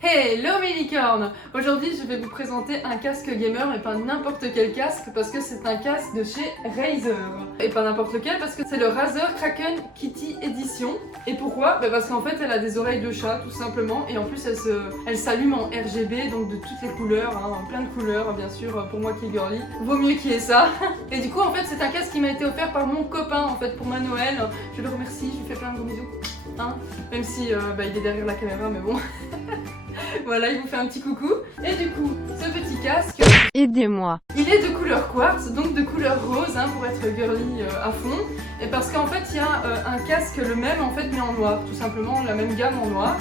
Hello mes licornes! Aujourd'hui je vais vous présenter un casque gamer et pas n'importe quel casque parce que c'est un casque de chez Razer. Et pas n'importe lequel parce que c'est le Razer Kraken Kitty Edition. Et pourquoi? Parce qu'en fait elle a des oreilles de chat tout simplement et en plus elle s'allume en RGB, donc de toutes les couleurs, hein, plein de couleurs bien sûr, pour moi qui est girly. Vaut mieux qu'il y ait ça. Et du coup en fait c'est un casque qui m'a été offert par mon copain en fait pour ma Noël. Je le remercie, je lui fais plein de gros bisous. Hein, même si il est derrière la caméra mais bon. Voilà, il vous fait un petit coucou. Et du coup, ce petit casque, aidez-moi. il est de couleur quartz, donc de couleur rose, hein, pour être girly à fond. Et parce qu'en fait, il y a un casque le même en fait mais en noir, tout simplement la même gamme en noir.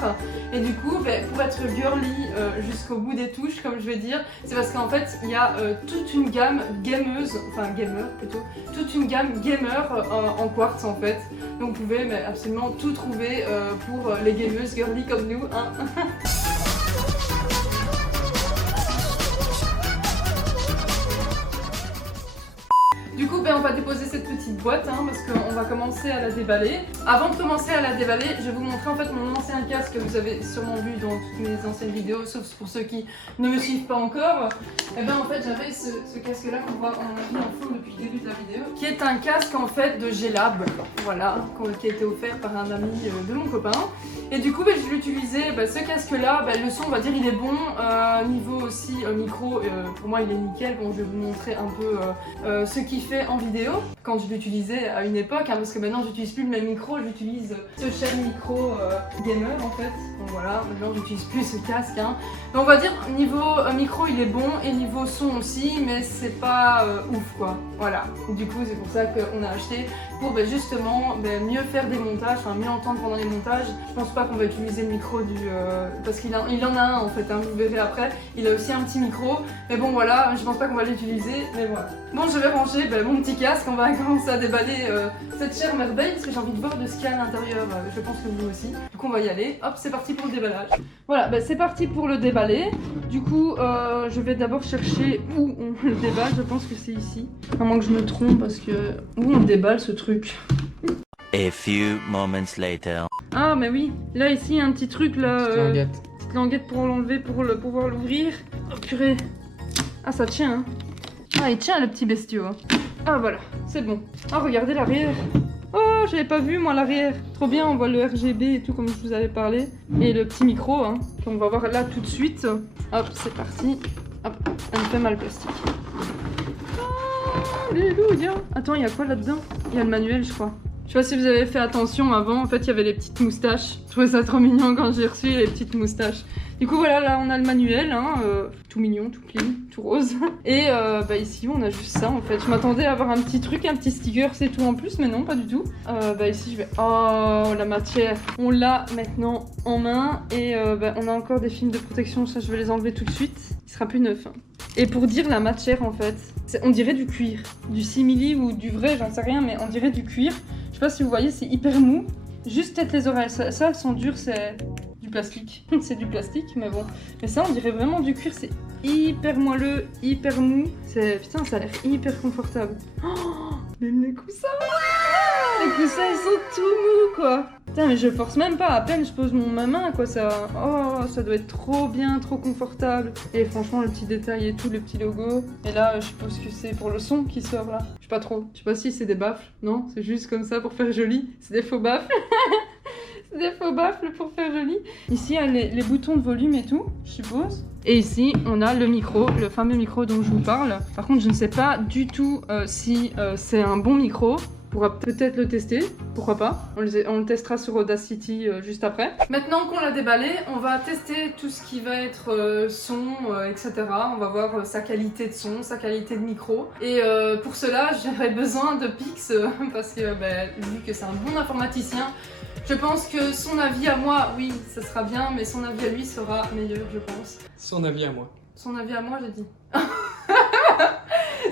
Et du coup, pour être girly jusqu'au bout des touches, comme je vais dire, c'est parce qu'en fait, il y a toute une gamme gameuse, enfin gamer plutôt, toute une gamme gamer en quartz en fait. Donc vous pouvez absolument tout trouver pour les gameuses girly comme nous, hein. Du coup, on va déposer cette petite boîte hein, parce qu'on va commencer à la déballer. Avant de commencer à la déballer, je vais vous montrer en fait mon ancien casque que vous avez sûrement vu dans toutes mes anciennes vidéos, sauf pour ceux qui ne me suivent pas encore. Et en fait, j'avais ce casque là qu'on voit en fond depuis le début de la vidéo, qui est un casque en fait de G-Lab, voilà, qui a été offert par un ami de mon copain. Et du coup, je l'utilisais, ce casque là, le son on va dire il est bon, niveau aussi micro, pour moi il est nickel. Bon, je vais vous montrer un peu ce qu'il fait en vidéo quand je l'utilisais à une époque, hein, parce que maintenant j'utilise plus le même micro, j'utilise ce cher micro gamer en fait. Donc voilà, maintenant j'utilise plus ce casque. Hein. Donc on va dire niveau micro il est bon et niveau son aussi, mais c'est pas ouf quoi. Voilà. Du coup c'est pour ça qu'on a acheté pour justement mieux faire des montages, enfin mieux entendre pendant les montages. Je pense pas qu'on va utiliser le micro du parce qu'il en a un en fait, hein, vous verrez après. Il a aussi un petit micro, mais bon voilà, je pense pas qu'on va l'utiliser, mais voilà. Bon, je vais ranger mon petit casque, on va commencer à déballer cette chère merveille parce que j'ai envie de voir de ce qu'il y a à l'intérieur, je pense que vous aussi. Du coup on va y aller, hop c'est parti pour le déballage. Voilà, c'est parti pour le déballer. Du coup je vais d'abord chercher où on le déballe, je pense que c'est ici. À moins que je me trompe parce que... Où on déballe ce truc? A few moments later. Ah mais oui, là ici il y a un petit truc là... petite languette pour l'enlever, pour pouvoir l'ouvrir. Oh purée. Ah ça tient hein. Ah il tient le petit bestiau. Ah voilà, c'est bon. Ah regardez l'arrière. Oh j'avais pas vu moi l'arrière. Trop bien, on voit le RGB et tout comme je vous avais parlé. Et le petit micro hein, qu'on va voir là tout de suite. Hop c'est parti. Hop, elle me fait mal le plastique. Alléluia. Attends il y a quoi là-dedans? Il y a le manuel je crois. Je sais pas si vous avez fait attention avant, en fait il y avait les petites moustaches. Je trouvais ça trop mignon quand j'ai reçu les petites moustaches. Du coup voilà, là on a le manuel, hein, tout mignon, tout clean, tout rose. Et ici on a juste ça en fait. Je m'attendais à avoir un petit truc, un petit sticker, c'est tout en plus, mais non, pas du tout. Ici je vais... Oh la matière. On l'a maintenant en main et on a encore des films de protection, ça je vais les enlever tout de suite. Il sera plus neuf. Hein. Et pour dire la matière en fait, on dirait du cuir. Du simili ou du vrai, j'en sais rien, mais on dirait du cuir. Je sais pas si vous voyez, c'est hyper mou. Juste peut-être les oreilles, ça elles sont dures, c'est du plastique. C'est du plastique, mais bon. Mais ça, on dirait vraiment du cuir, c'est hyper moelleux, hyper mou. Putain, ça a l'air hyper confortable. Oh, même les coussins. Les coussins, ils sont tout mous, quoi. Putain, mais je force même pas, à peine je pose ma main, quoi. Ça... Oh, ça doit être trop bien, trop confortable. Et franchement, le petit détail et tout, le petit logo. Et là, je suppose que c'est pour le son qui sort, là. Je sais pas trop. Je sais pas si c'est des baffles. Non, c'est juste comme ça pour faire joli. C'est des faux baffles. C'est des faux baffles pour faire joli. Ici, il y a les boutons de volume et tout, je suppose. Et ici, on a le micro, le fameux micro dont je vous parle. Par contre, je ne sais pas du tout si c'est un bon micro. On pourra peut-être le tester, pourquoi pas. On le testera sur Audacity juste après. Maintenant qu'on l'a déballé, on va tester tout ce qui va être son, etc. On va voir sa qualité de son, sa qualité de micro. Et pour cela, j'aurais besoin de Pix, parce que vu que c'est un bon informaticien, je pense que son avis à moi, oui, ça sera bien, mais son avis à lui sera meilleur, je pense. Son avis à moi. Son avis à moi, j'ai dit.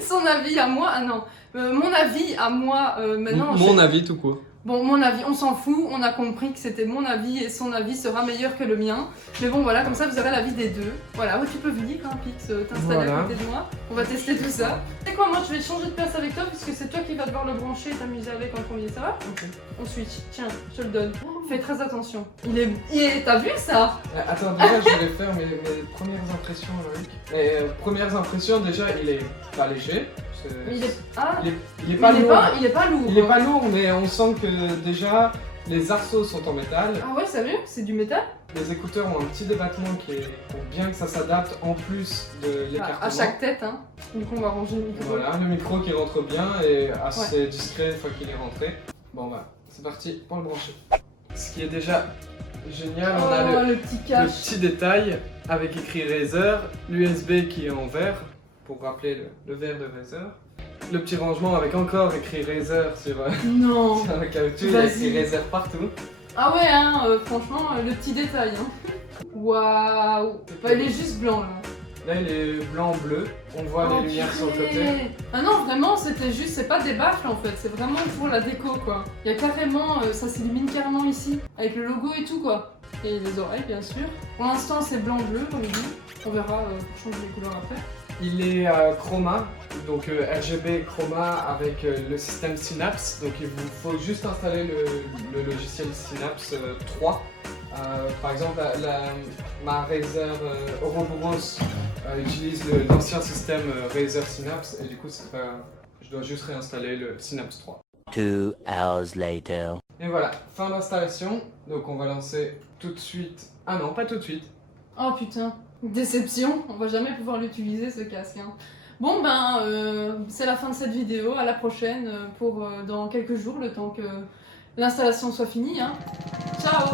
Son avis à moi, ah non. Mon avis à moi, maintenant... Mon avis tout court. Bon, mon avis, on s'en fout, on a compris que c'était mon avis et son avis sera meilleur que le mien. Mais bon, voilà, comme ça vous aurez l'avis des deux. Voilà, tu peux venir, hein, Pix, t'installer à côté de moi. On va tester tout ça. Tu sais quoi, moi je vais changer de place avec toi puisque c'est toi qui vas devoir le brancher et t'amuser avec en premier, ça va? Ok. On switch, tiens, je te le donne. Oh, Fais très attention. T'as vu ça? Attends, déjà je vais faire mes premières impressions, Loïc. Premières impressions, déjà il est pas léger. Il est... Ah, il est pas lourd. Il est pas lourd. Il est pas lourd, mais on sent que déjà les arceaux sont en métal. Ah ouais, sérieux? C'est du métal? Les écouteurs ont un petit débattement pour bien que ça s'adapte en plus de l'écartement. À chaque tête, hein. Donc on va ranger le micro. Voilà, le micro qui rentre bien et assez discret une fois qu'il est rentré. Bon bah, c'est parti pour le brancher. Ce qui est déjà génial, on a le petit cache. le petit détail avec écrit Razer, l'USB qui est en vert, pour rappeler le vert de Razer. Le petit rangement avec encore écrit Razer sur, non. sur le caoutchouc, il y a écrit Razer partout. Ah ouais, hein, franchement, le petit détail. Hein. Waouh. Bah, il est juste blanc là. Là il est blanc-bleu, on voit les lumières sur le côté. Ah non, vraiment, c'était juste, c'est pas des baffles en fait, c'est vraiment pour la déco quoi. Il y a carrément, ça s'illumine carrément ici, avec le logo et tout quoi. Et les oreilles bien sûr. Pour l'instant c'est blanc-bleu comme dit, on verra pour changer les couleurs après. Il est chroma, donc RGB chroma avec le système Synapse, donc il vous faut juste installer le logiciel Synapse 3. Par exemple, ma Razer Ouroboros utilise l'ancien système Razer Synapse et du coup je dois juste réinstaller le Synapse 3. 2 hours later. Et voilà, fin d'installation, donc on va lancer tout de suite. Ah non, pas tout de suite. Oh putain, déception, on va jamais pouvoir l'utiliser ce casque. Hein. Bon ben, c'est la fin de cette vidéo, à la prochaine pour dans quelques jours, le temps que l'installation soit finie. Hein. Ciao.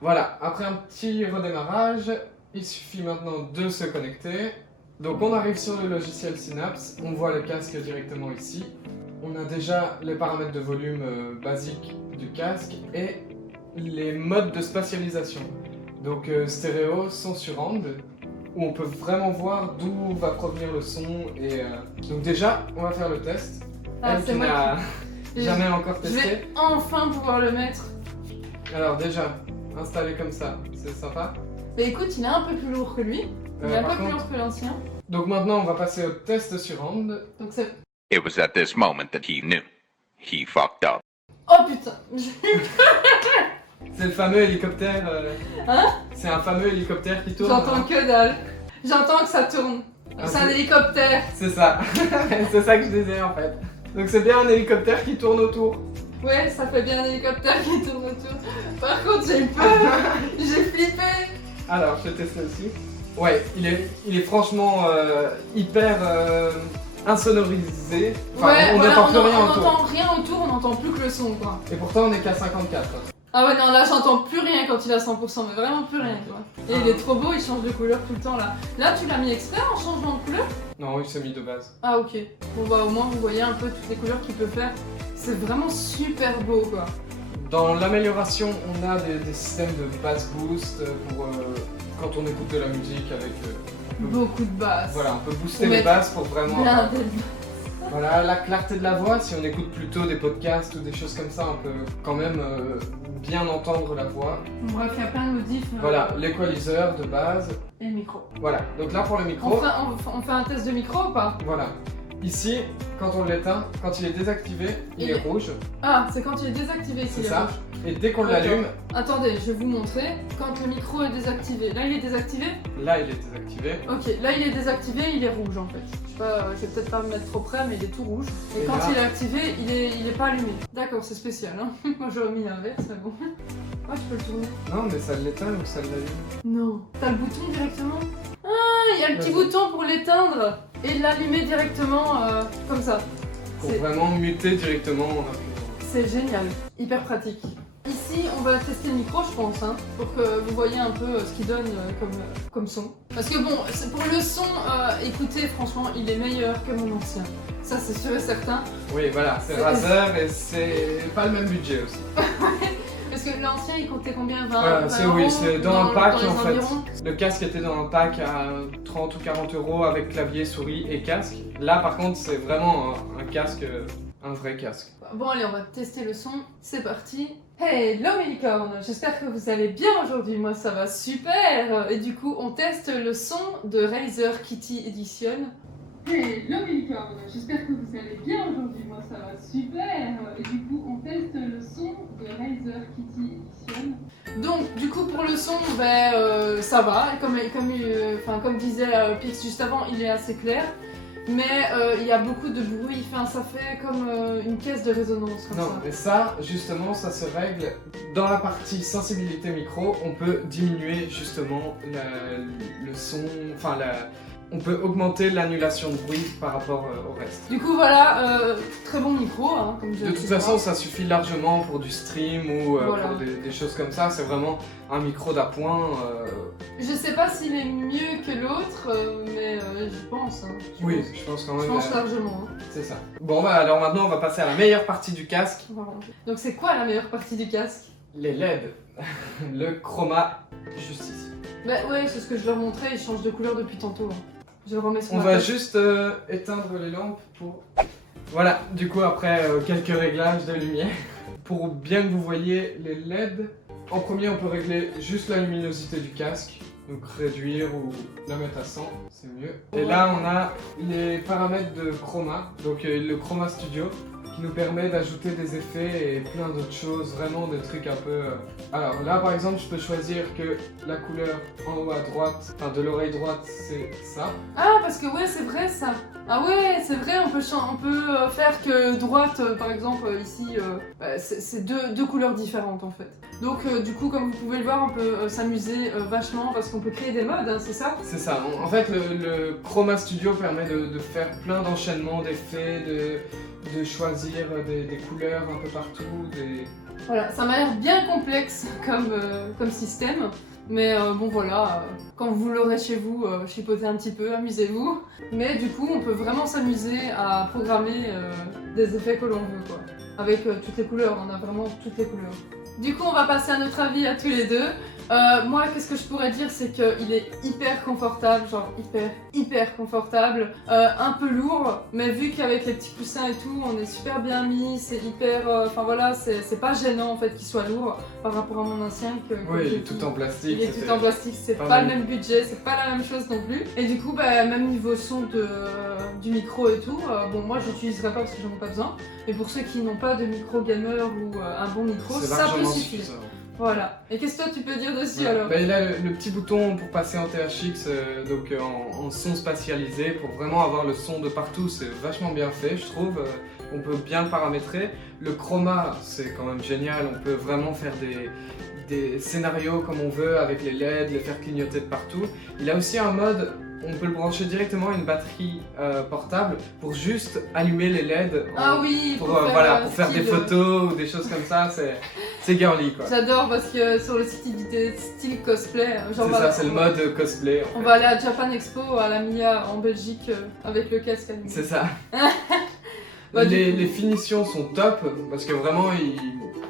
Voilà, après un petit redémarrage, il suffit maintenant de se connecter. Donc on arrive sur le logiciel Synapse, on voit le casque directement ici. On a déjà les paramètres de volume basiques du casque et les modes de spatialisation. Donc stéréo, son surround, où on peut vraiment voir d'où va provenir le son. Et donc déjà, on va faire le test. Ah, Elle qui n'a jamais encore testé. Je vais enfin pouvoir le mettre. Alors déjà, installé comme ça, c'est sympa. Mais écoute, il est un peu plus lourd que lui. Il est un peu plus lourd que l'ancien. Donc maintenant, on va passer au test surround. Donc c'est... It was at this moment that he knew. He fucked up. Oh putain. C'est le fameux hélicoptère. Hein? C'est un fameux hélicoptère qui tourne. J'entends que dalle. J'entends que ça tourne. Ah, c'est un hélicoptère. C'est ça. C'est ça que je disais en fait. Donc c'est bien un hélicoptère qui tourne autour. Ouais, ça fait bien un hélicoptère qui tourne autour. Par contre, j'ai eu peur. J'ai flippé. Alors, je teste aussi. Ouais, il est franchement hyper insonorisé. Enfin, ouais, on n'entend plus rien on autour. n'entend rien autour, on n'entend plus que le son quoi. Et pourtant, on est qu'à 54. Ah ouais, non, là j'entends plus rien quand il a 100%, mais vraiment plus rien quoi. Et il est trop beau, il change de couleur tout le temps là. Là, tu l'as mis exprès en changeant de couleur? Non, il s'est mis de base. Ah ok. Bon bah au moins vous voyez un peu toutes les couleurs qu'il peut faire. C'est vraiment super beau quoi. Dans l'amélioration, on a des systèmes de bass boost pour quand on écoute de la musique avec... beaucoup de basses. Voilà, on peut booster les basses pour vraiment... Blindé. Voilà, la clarté de la voix, si on écoute plutôt des podcasts ou des choses comme ça, on peut quand même bien entendre la voix. Bref, il y a plein de modifs. Voilà, l'équaliseur de base. Et le micro. Voilà, donc là pour le micro... On fait un test de micro ou pas? Voilà. Ici, quand on l'éteint, quand il est désactivé, il est rouge. Ah, c'est quand il est désactivé ici. C'est ça. Et dès qu'on l'allume... Attendez, je vais vous montrer. Quand le micro est désactivé, là il est désactivé? Là il est désactivé. Ok, là il est désactivé, il est rouge en fait. Je sais pas, je vais peut-être pas me mettre trop près, mais il est tout rouge. Et quand là... il est activé, il est pas allumé. D'accord, c'est spécial. Hein. Moi j'aurais mis l'inverse, mais bon. Ah, tu peux le tourner. Non, mais ça l'éteint ou ça l'allume? Non. T'as le bouton directement? Ah, il y a le petit bouton pour l'éteindre et l'allumer directement comme ça. Pour vraiment muter directement en appuyant. C'est génial, hyper pratique. Ici, on va tester le micro, je pense, hein, pour que vous voyez un peu ce qu'il donne comme son. Parce que bon, pour le son, écoutez, franchement, il est meilleur que mon ancien. Ça, c'est sûr et certain. Oui, voilà, c'est Razer et c'est pas le même budget aussi. Parce que l'ancien, il coûtait combien? 20, voilà, 20 euros, oui, c'est dans un pack en fait. Environs. Le casque était dans un pack à 30 ou 40 euros avec clavier, souris et casque. Là, par contre, c'est vraiment un casque, un vrai casque. Bon, allez, on va tester le son. C'est parti. Hello mes licornes, j'espère que vous allez bien aujourd'hui, moi ça va super. Et du coup on teste le son de Razer Kitty Edition. Hello mes licornes, j'espère que vous allez bien aujourd'hui, moi ça va super. Et du coup on teste le son de Razer Kitty Edition. Donc du coup pour le son, ça va, comme disait Pix juste avant, il est assez clair. Mais il y a beaucoup de bruit, ça fait comme une caisse de résonance comme non, ça. mais ça, justement, ça se règle dans la partie sensibilité micro. On peut diminuer justement le son, on peut augmenter l'annulation de bruit par rapport au reste. Du coup voilà, très bon micro, hein, comme je De toute façon, ça suffit largement pour du stream ou Voilà. pour des choses comme ça. C'est vraiment un micro d'appoint. Je sais pas s'il est mieux que l'autre, mais je pense. Hein, Je pense quand même. Je pense largement. Hein. C'est ça. Bon, alors maintenant, on va passer à la meilleure partie du casque. On va ranger. Donc c'est quoi la meilleure partie du casque? Les LED. Le chroma, juste ici. Bah ouais, c'est ce que je leur montrais, ils changent de couleur depuis tantôt. Hein. Je le remets sur On ma va tête. juste éteindre les lampes pour... Voilà, du coup après quelques réglages de lumière. Pour bien que vous voyez les LED, en premier on peut régler juste la luminosité du casque. Donc réduire ou la mettre à 100, c'est mieux. Et là on a les paramètres de chroma, donc le Chroma Studio, qui nous permet d'ajouter des effets et plein d'autres choses, vraiment des trucs un peu... Alors là par exemple je peux choisir que la couleur en haut à droite, enfin de l'oreille droite c'est ça. Ah parce que ouais c'est vrai ça. Ah ouais c'est vrai, on peut faire que droite par exemple ici, c'est deux couleurs différentes en fait. Donc du coup comme vous pouvez le voir on peut s'amuser vachement parce qu'on peut créer des modes, hein, c'est ça? C'est ça, en fait le Chroma Studio permet de faire plein d'enchaînements d'effets, de choisir des couleurs un peu partout, Voilà, ça m'a l'air bien complexe comme système. Mais bon voilà, quand vous l'aurez chez vous, chipotez un petit peu, amusez-vous. Mais du coup on peut vraiment s'amuser à programmer des effets que l'on veut quoi. Avec toutes les couleurs, on a vraiment toutes les couleurs. Du coup on va passer à notre avis à tous les deux. Moi qu'est-ce que je pourrais dire, c'est qu'il est hyper confortable, genre hyper confortable, un peu lourd, mais vu qu'avec les petits coussins et tout on est super bien mis, c'est hyper, c'est pas gênant en fait qu'il soit lourd par rapport à mon ancien Oui, il est tout en plastique. Il est tout en plastique, c'est pas le même budget, c'est pas la même chose non plus. Et du coup même niveau son du micro et tout, bon moi j'utiliserai pas parce que j'en ai pas besoin, mais pour ceux qui n'ont pas de micro gamer ou un bon micro, ça peut suffire. Voilà. Et qu'est-ce que toi tu peux dire dessus alors? Il a le petit bouton pour passer en THX, donc en son spatialisé, pour vraiment avoir le son de partout, c'est vachement bien fait je trouve, on peut bien le paramétrer. Le chroma c'est quand même génial, on peut vraiment faire des scénarios comme on veut avec les LED, les faire clignoter de partout. Il a aussi un mode, on peut le brancher directement à une batterie portable pour juste allumer les LED. Ah oui, pour faire des photos ou des choses comme ça, c'est girly quoi. J'adore parce que sur le site il dit style cosplay. C'est ça, c'est le mode cosplay. On va aller à Japan Expo à la Mia en Belgique avec le casque allumé. C'est ça. Les finitions sont top parce que vraiment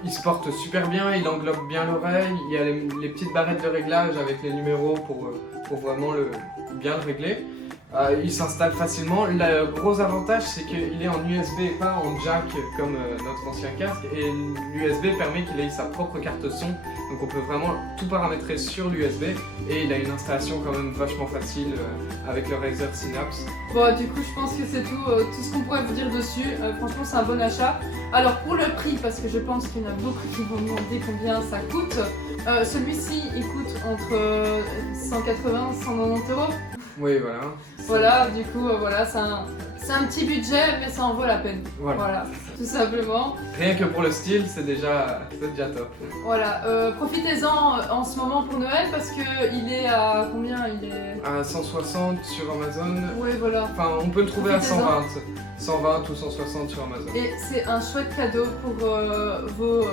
il se porte super bien, il englobe bien l'oreille, il y a les petites barrettes de réglage avec les numéros pour vraiment bien le régler. Il s'installe facilement. Le gros avantage c'est qu'il est en USB et pas en jack comme notre ancien casque, et l'USB permet qu'il ait sa propre carte son, donc on peut vraiment tout paramétrer sur l'USB et il a une installation quand même vachement facile avec le Razer Synapse. Bon du coup je pense que c'est tout ce qu'on pourrait vous dire dessus, franchement c'est un bon achat. Alors pour le prix, parce que je pense qu'il y en a beaucoup qui vont demander combien ça coûte, celui-ci il coûte entre 180 et 190 €. Oui voilà. Voilà, du coup, voilà, c'est un petit budget, mais ça en vaut la peine. Voilà, tout simplement. Rien que pour le style, c'est déjà top. Voilà, profitez-en en ce moment pour Noël parce que il est à combien? Il est à 160 sur Amazon. Oui, voilà. Enfin, on peut le trouver à 120 ou 160 sur Amazon. Et c'est un chouette cadeau pour vos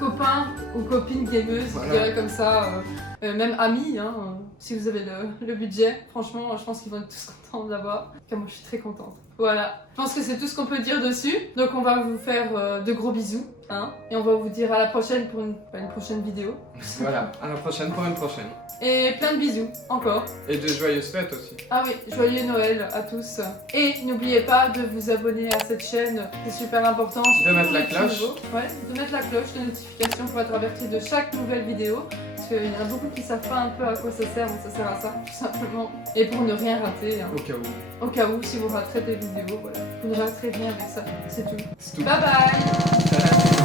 copains ou copines gameuses, je dirais comme ça. Même amis, hein, si vous avez le budget. Franchement, je pense qu'ils vont être tous contents de l'avoir. Moi, je suis très contente. Voilà, je pense que c'est tout ce qu'on peut dire dessus. Donc, on va vous faire de gros bisous. Hein, et on va vous dire à la prochaine pour une prochaine vidéo. Voilà, à la prochaine pour une prochaine. Et plein de bisous, encore. Et de joyeuses fêtes aussi. Ah oui, joyeux Noël à tous. Et n'oubliez pas de vous abonner à cette chaîne, c'est super important. De mettre la cloche. Ouais, de mettre la cloche de notification pour être averti de chaque nouvelle vidéo. Parce qu'il y en a beaucoup qui savent pas un peu à quoi ça sert, donc ça sert à ça, tout simplement. Et pour ne rien rater, hein. Au cas où. Au cas où, si vous raterez des vidéos, voilà. Vous ne raterez rien avec ça, c'est tout. C'est tout. Bye bye. Salut.